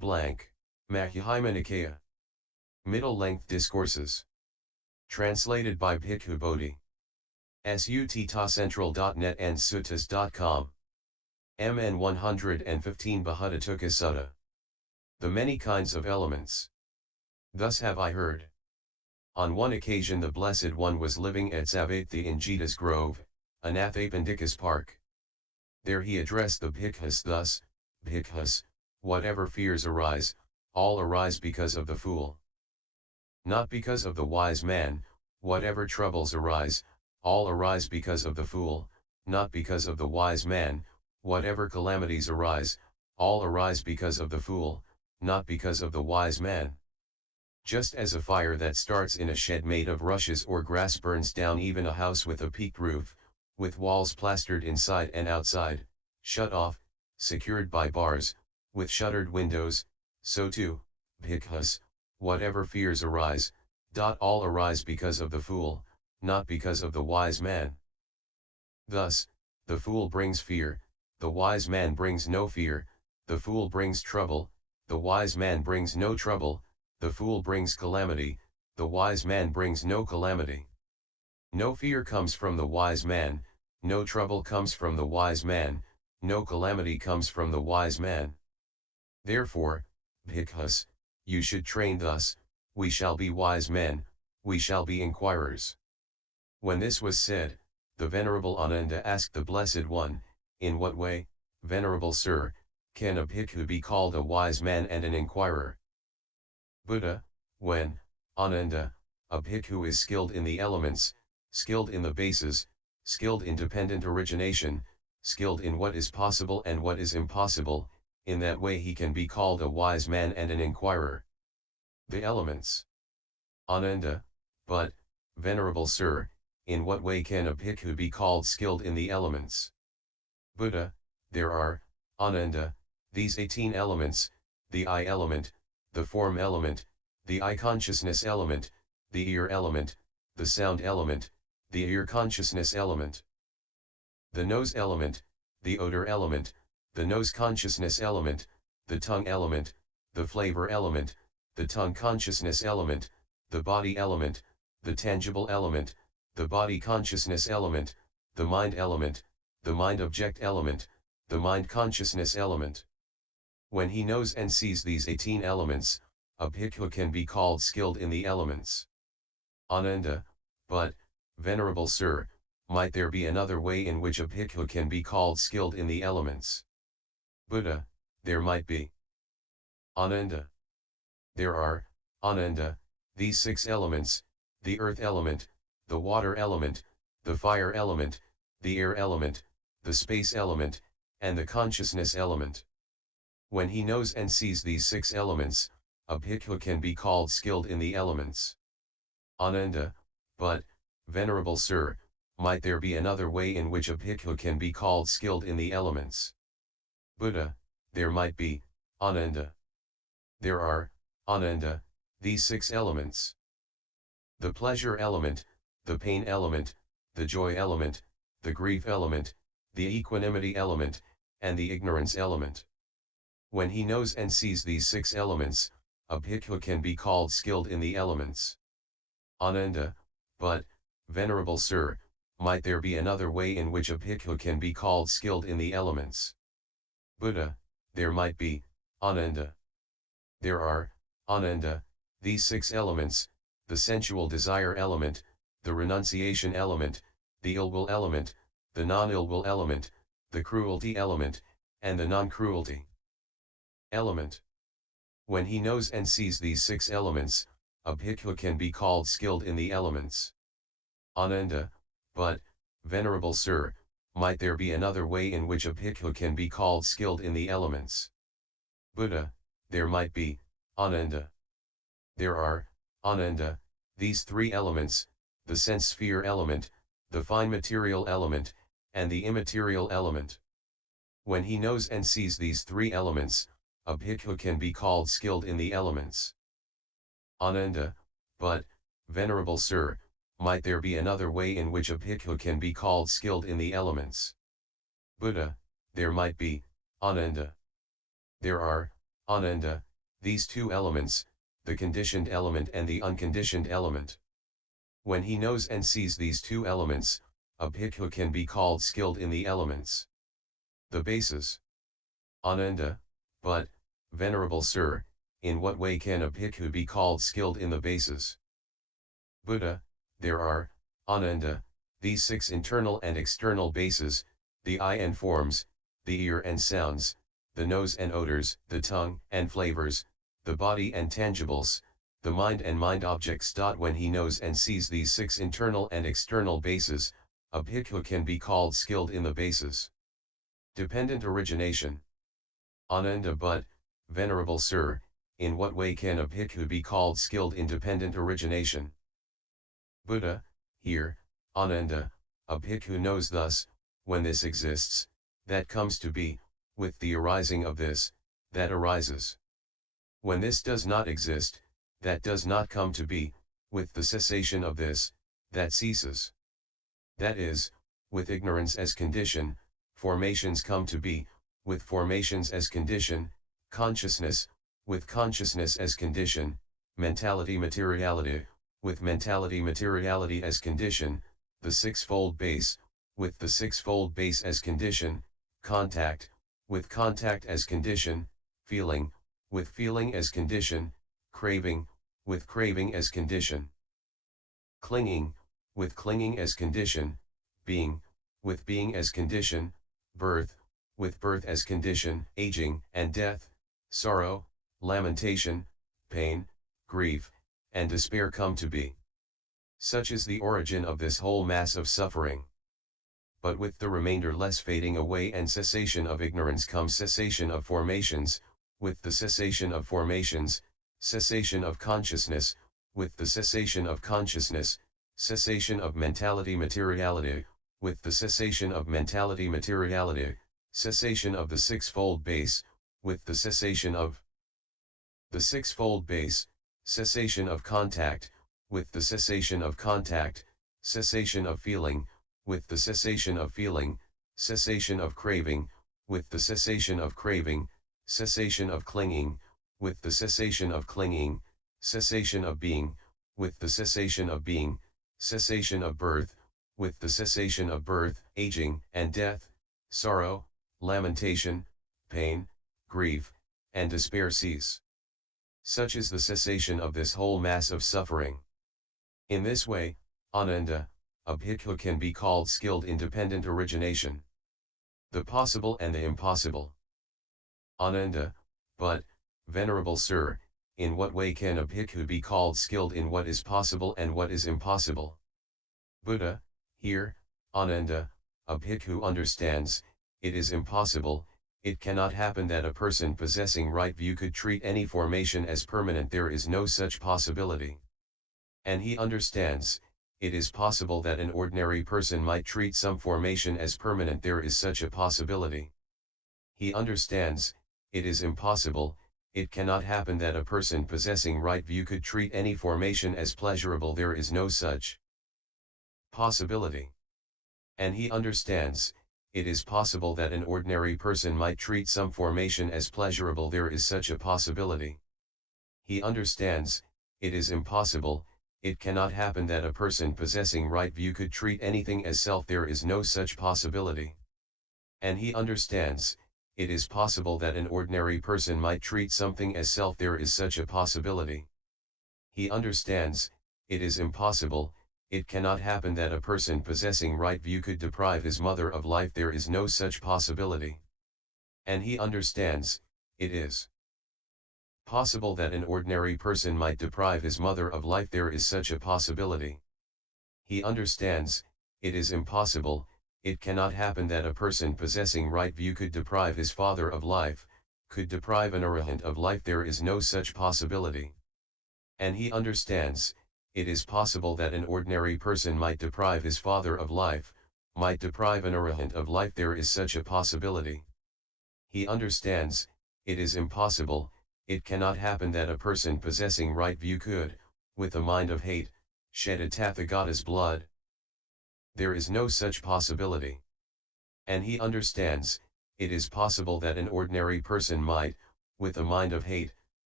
blank, Majjhima Nikaya. Middle-length discourses. Translated by Bhikkhu Bodhi. Suttacentral.net and suttas.com. MN 115 Bahudatuka Sutta. The many kinds of elements. Thus have I heard. On one occasion the Blessed One was living at Savatthi in Jeta's Grove, Anathapindika's park. There he addressed the Bhikkhus thus, Bhikkhus, whatever fears arise, all arise because of the fool. Not because of the wise man, whatever troubles arise, all arise because of the fool, not because of the wise man, whatever calamities arise, all arise because of the fool, not because of the wise man. Just as a fire that starts in a shed made of rushes or grass burns down even a house with a peaked roof, with walls plastered inside and outside, shut off, secured by bars, with shuttered windows, so too, Bhikkhus, whatever fears arise, all arise because of the fool, not because of the wise man. Thus, the fool brings fear, the wise man brings no fear, the fool brings trouble, the wise man brings no trouble, the fool brings calamity, the wise man brings no calamity. No fear comes from the wise man, no trouble comes from the wise man, no calamity comes from the wise man. Therefore, Bhikkhus, you should train thus, we shall be wise men, we shall be inquirers. When this was said, the Venerable Ananda asked the Blessed One, in what way, Venerable Sir, can a bhikkhu be called a wise man and an inquirer? Buddha, when, Ananda, a bhikkhu is skilled in the elements, skilled in the bases, skilled in dependent origination, skilled in what is possible and what is impossible, in that way he can be called a wise man and an inquirer. The elements. Ananda, but, Venerable Sir, in what way can a bhikkhu be called skilled in the elements? Buddha, there are, Ananda, these 18 elements, the eye element, the form element, the eye consciousness element, the ear element, the sound element, the ear consciousness element, the nose element, the odor element, the nose consciousness element, the tongue element, the flavor element, the tongue consciousness element, the body element, the tangible element, the body consciousness element, the mind element, the mind object element, the mind consciousness element. When he knows and sees these 18 elements, a bhikkhu can be called skilled in the elements. Ananda, but, Venerable Sir, might there be another way in which a bhikkhu can be called skilled in the elements? Buddha, there might be. Ananda. There are, Ananda, these 6 elements, the earth element, the water element, the fire element, the air element, the space element, and the consciousness element. When he knows and sees these 6 elements, a bhikkhu can be called skilled in the elements. Ananda, but, Venerable Sir, might there be another way in which a bhikkhu can be called skilled in the elements? Buddha, there might be, Ananda. There are, Ananda, these 6 elements. The pleasure element, the pain element, the joy element, the grief element, the equanimity element, and the ignorance element. When he knows and sees these 6 elements, a bhikkhu can be called skilled in the elements. Ananda, but, Venerable Sir, might there be another way in which a bhikkhu can be called skilled in the elements? Buddha, there might be, Ananda. There are, Ananda, these 6 elements, the sensual desire element, the renunciation element, the ill will element, the non-ill will element, the cruelty element, and the non-cruelty element. When he knows and sees these 6 elements, a bhikkhu can be called skilled in the elements. Ananda, but, Venerable Sir, might there be another way in which a bhikkhu can be called skilled in the elements? Buddha, there might be, Ananda. There are, Ananda, these 3 elements, the sense sphere element, the fine material element, and the immaterial element. When he knows and sees these 3 elements, a bhikkhu can be called skilled in the elements. Ananda, but, Venerable Sir, might there be another way in which a bhikkhu can be called skilled in the elements? Buddha, there might be, Ananda. There are, Ananda, these two elements, the conditioned element and the unconditioned element. When he knows and sees these two elements, a bhikkhu can be called skilled in the elements. The bases. Ananda, but, Venerable Sir, in what way can a bhikkhu be called skilled in the bases? Buddha, there are, Ananda, these 6 internal and external bases, the eye and forms, the ear and sounds, the nose and odors, the tongue and flavors, the body and tangibles, the mind and mind objects. When he knows and sees these 6 internal and external bases, a bhikkhu can be called skilled in the bases. Dependent origination. Ananda, but, Venerable Sir, in what way can a bhikkhu be called skilled in dependent origination? Buddha, here, Ananda, a bhikkhu knows thus, when this exists, that comes to be, with the arising of this, that arises. When this does not exist, that does not come to be, with the cessation of this, that ceases. That is, with ignorance as condition, formations come to be, with formations as condition, consciousness, with consciousness as condition, mentality materiality, with mentality materiality as condition, the sixfold base, with the sixfold base as condition, contact, with contact as condition, feeling, with feeling as condition, craving, with craving as condition, clinging, with clinging as condition, being, with being as condition, birth, with birth as condition, aging and death, sorrow, lamentation, pain, grief, and despair come to be. Such is the origin of this whole mass of suffering. But with the remainder less fading away and cessation of ignorance comes cessation of formations, with the cessation of formations, cessation of consciousness, with the cessation of consciousness, cessation of mentality materiality, with the cessation of mentality materiality, cessation of the sixfold base, with the cessation of the sixfold base, cessation of contact, with the cessation of contact, cessation of feeling, with the cessation of feeling, cessation of craving, with the cessation of craving, cessation of clinging, with the cessation of clinging, cessation of being, with the cessation of being, cessation of birth, with the cessation of birth, aging and death, sorrow, lamentation, pain, grief, and despair cease. Such is the cessation of this whole mass of suffering. In this way, Ananda, a bhikkhu can be called skilled in dependent origination. The possible and the impossible. Ananda, but, Venerable Sir, in what way can a bhikkhu be called skilled in what is possible and what is impossible? Buddha, here, Ananda, a bhikkhu understands, it is impossible, it cannot happen that a person possessing right view could treat any formation as permanent. There is no such possibility. And he understands, it is possible that an ordinary person might treat some formation as permanent. There is such a possibility. He understands, it is impossible, it cannot happen that a person possessing right view could treat any formation as pleasurable. There is no such possibility. And he understands, it is possible that an ordinary person might treat some formation as pleasurable. There is such a possibility. He understands, it is impossible, it cannot happen that a person possessing right view could treat anything as self. There is no such possibility. And he understands, it is possible that an ordinary person might treat something as self. There is such a possibility. He understands, it is impossible, it cannot happen that a person possessing right view could deprive his mother of life. There is no such possibility. And he understands, it is possible that an ordinary person might deprive his mother of life. There is such a possibility. He understands, it is impossible, it cannot happen that a person possessing right view could deprive his father of life, could deprive an arahant of life. There is no such possibility. And he understands, it is possible that an ordinary person might deprive his father of life, might deprive an arahant of life. There is such a possibility. He understands, it is impossible, it cannot happen that a person possessing right view could, with a mind of hate, shed a Tathagata's blood. There is no such possibility. And he understands, it is possible that an ordinary person might, with a mind of hate,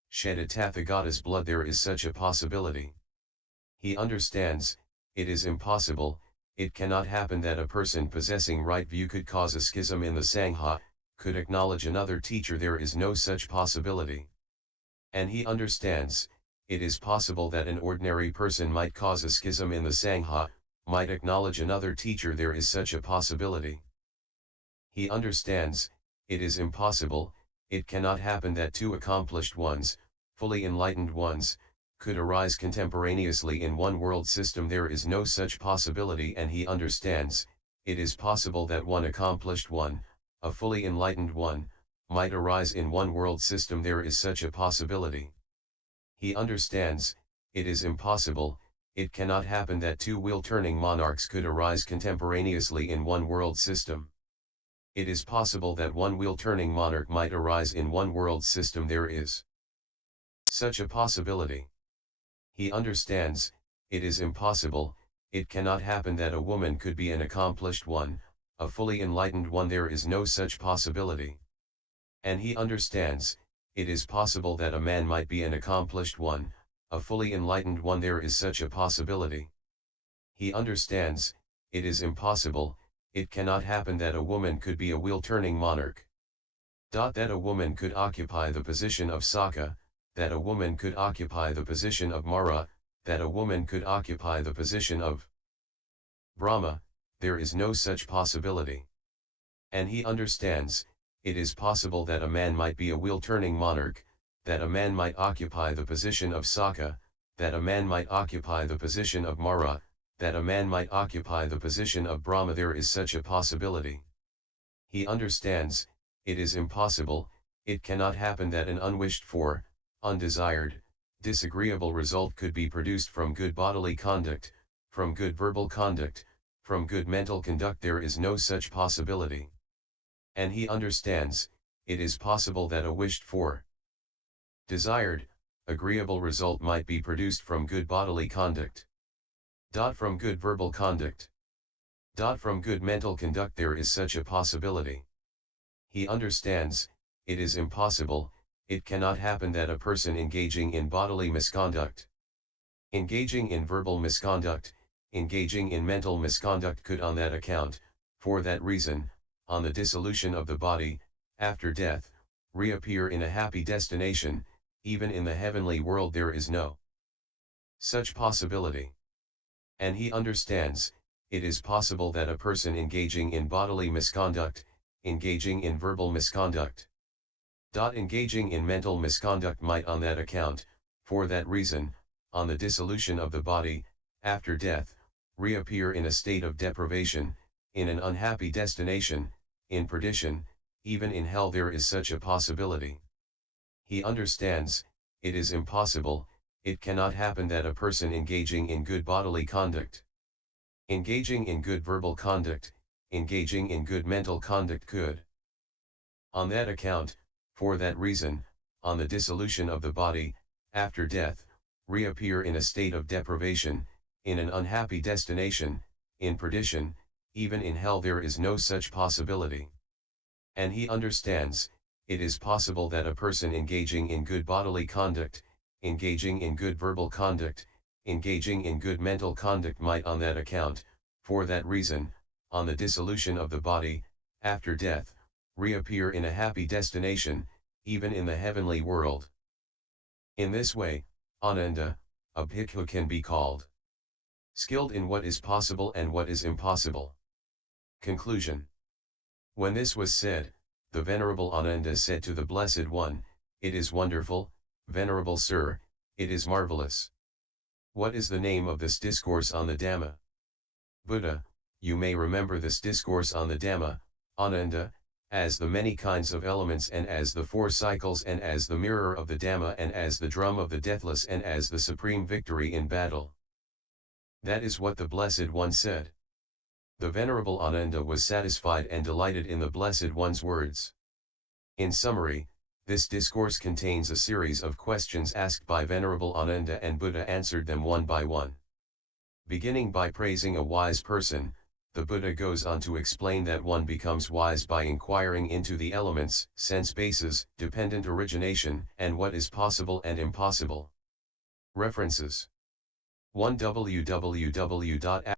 shed a Tathagata's blood, there is such a possibility. He understands, it is impossible, it cannot happen that a person possessing right view could cause a schism in the Sangha, could acknowledge another teacher, there is no such possibility. And he understands, it is possible that an ordinary person might cause a schism in the Sangha, might acknowledge another teacher, there is such a possibility. He understands, it is impossible, it cannot happen that two accomplished ones, fully enlightened ones, could arise contemporaneously in one world system, there is no such possibility. And he understands, it is possible that one accomplished one, a fully enlightened one, might arise in one world system, there is such a possibility. He understands, it is impossible, it cannot happen that two wheel-turning monarchs could arise contemporaneously in one world system. It is possible that one wheel-turning monarch might arise in one world system, there is such a possibility. He understands, it is impossible, it cannot happen that a woman could be an accomplished one, a fully enlightened one, there is no such possibility. And he understands, it is possible that a man might be an accomplished one, a fully enlightened one, there is such a possibility. He understands, it is impossible, it cannot happen that a woman could be a wheel-turning monarch. That a woman could occupy the position of Sakka, that a woman could occupy the position of Mara, that a woman could occupy the position of Brahma, there is no such possibility. And he understands, it is possible that a man might be a wheel-turning monarch, that a man might occupy the position of Sakka, that a man might occupy the position of Mara, that a man might occupy the position of Brahma, there is such a possibility. He understands, it is impossible, it cannot happen that an unwished for, undesired, disagreeable result could be produced from good bodily conduct, from good verbal conduct, from good mental conduct, there is no such possibility. And he understands, it is possible that a wished for, desired, agreeable result might be produced from good bodily conduct. From good verbal conduct. From good mental conduct, there is such a possibility. He understands, it is impossible, it cannot happen that a person engaging in bodily misconduct, engaging in verbal misconduct, engaging in mental misconduct could on that account, for that reason, on the dissolution of the body, after death, reappear in a happy destination, even in the heavenly world, there is no such possibility. And he understands, it is possible that a person engaging in bodily misconduct, engaging in verbal misconduct, engaging in mental misconduct might on that account, for that reason, on the dissolution of the body, after death, reappear in a state of deprivation, in an unhappy destination, in perdition, even in hell, there is such a possibility. He understands, it is impossible, it cannot happen that a person engaging in good bodily conduct, engaging in good verbal conduct, engaging in good mental conduct could, on that account, for that reason, on the dissolution of the body, after death, reappear in a state of deprivation, in an unhappy destination, in perdition, even in hell, there is no such possibility. And he understands, it is possible that a person engaging in good bodily conduct, engaging in good verbal conduct, engaging in good mental conduct might on that account, for that reason, on the dissolution of the body, after death, reappear in a happy destination, even in the heavenly world. In this way, Ananda, a bhikkhu can be called skilled in what is possible and what is impossible. Conclusion. When this was said, the Venerable Ananda said to the Blessed One, "It is wonderful, Venerable Sir, it is marvelous. What is the name of this discourse on the Dhamma?" Buddha, you may remember this discourse on the Dhamma, Ananda, as the many kinds of elements and as the four cycles and as the mirror of the Dhamma and as the drum of the deathless and as the supreme victory in battle. That is what the Blessed One said. The Venerable Ananda was satisfied and delighted in the Blessed One's words. In summary, this discourse contains a series of questions asked by Venerable Ananda, and Buddha answered them one by one. Beginning by praising a wise person, the Buddha goes on to explain that one becomes wise by inquiring into the elements, sense bases, dependent origination, and what is possible and impossible. References: 1 www.